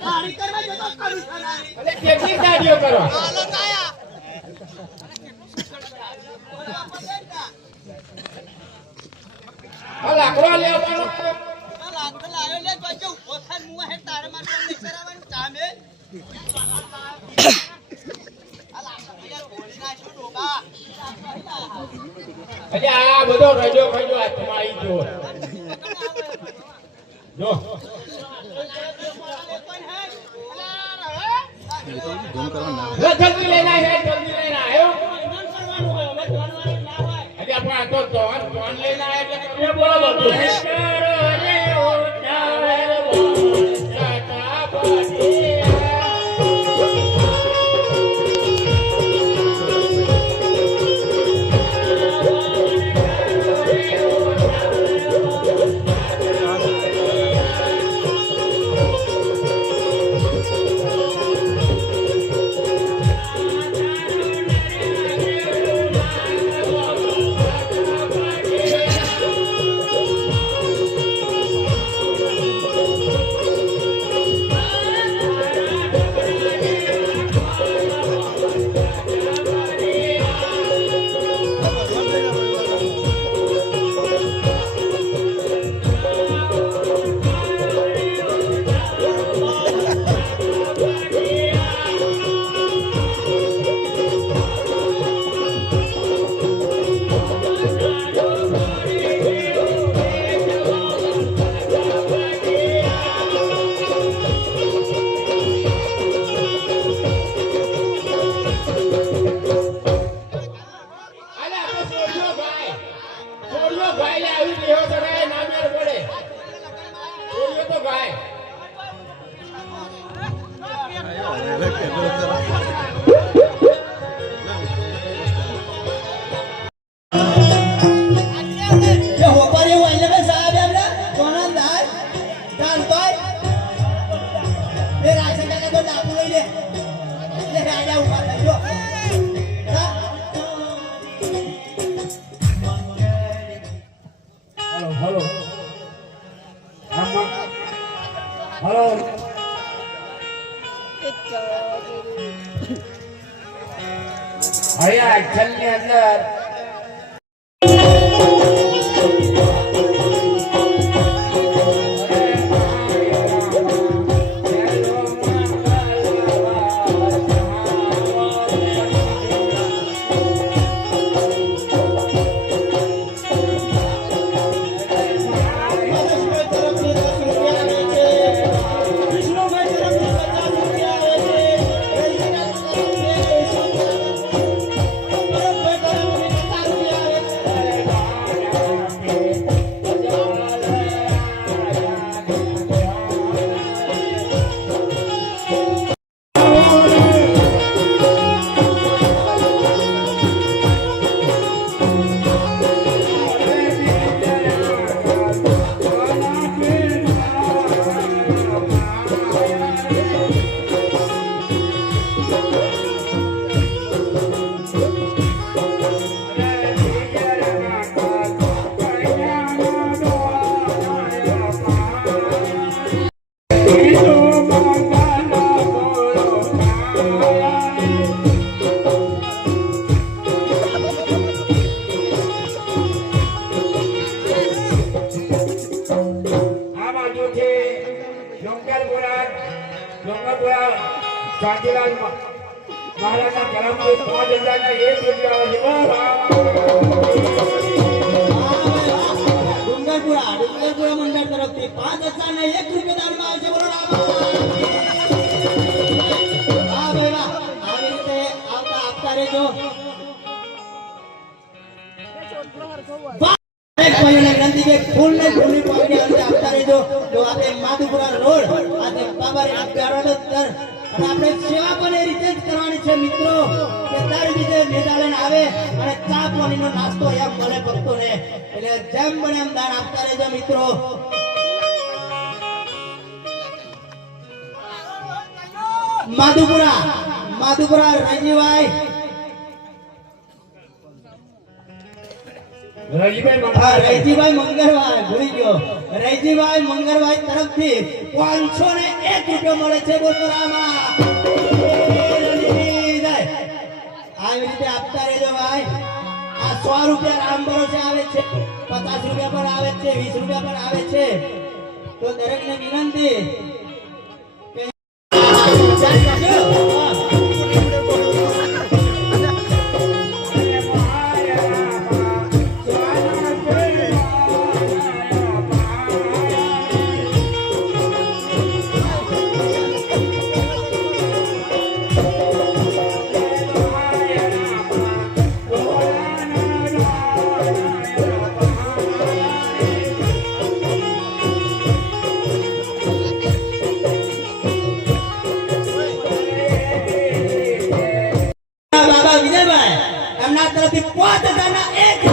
હારી કરવા જતો આ બધો રજો ખજો હાથમાં આવી ગયો જો કોણ હે? અલા, હવે? લે, જલ્દી demagogia. હવે આ ની અંદર ડુંગરપુરા શાંતિલાલ મહારાજના જન્મથી પાંચ હજારના એક રૂપિયા! ડુંગરપુરા ડુંગરપુરા મંડળ તરફથી પાંચ હજાર એક રૂપિયા દાનમાં આવે છે બોલો વાહ ભાઈ વાહ આવી રીતે આવતા આપતા રહેજો ભાઈઓને વિનંતી છે ફૂલ ને ફૂલની પાકડી અંતે આપતા રહેજો. જો આપણે માધુપુરા રોડ, આજે બાબારી અભયારણ્ય દર અને આપણે સેવા પણ એ રીતે જ કરવાની છે, મિત્રો. કે દર બીજે મેદાલન આવે અને ચા પાણીનો નાસ્તો એમ મળે ભક્તોને. એટલે જેમ બને એમ દાન આપતા રહેજો, મિત્રો. માધુપુરા માધુપુરા રાજીભાઈ હા રૈજીભાઈ મંગળવાર ભૂલી ગયો. રૈજીભાઈ મંગળભાઈ તરફથી પાંચસો ને એક રૂપિયા મળે છે બોલપુરામાં આવી રીતે આપતા રહેજો ભાઈ. આ સો રૂપિયા રામ ભરોસે આવે છે પચાસ રૂપિયા પર આવે છે વીસ રૂપિયા પર આવે છે. તો દરેકને વિનંતી. adequada na ética.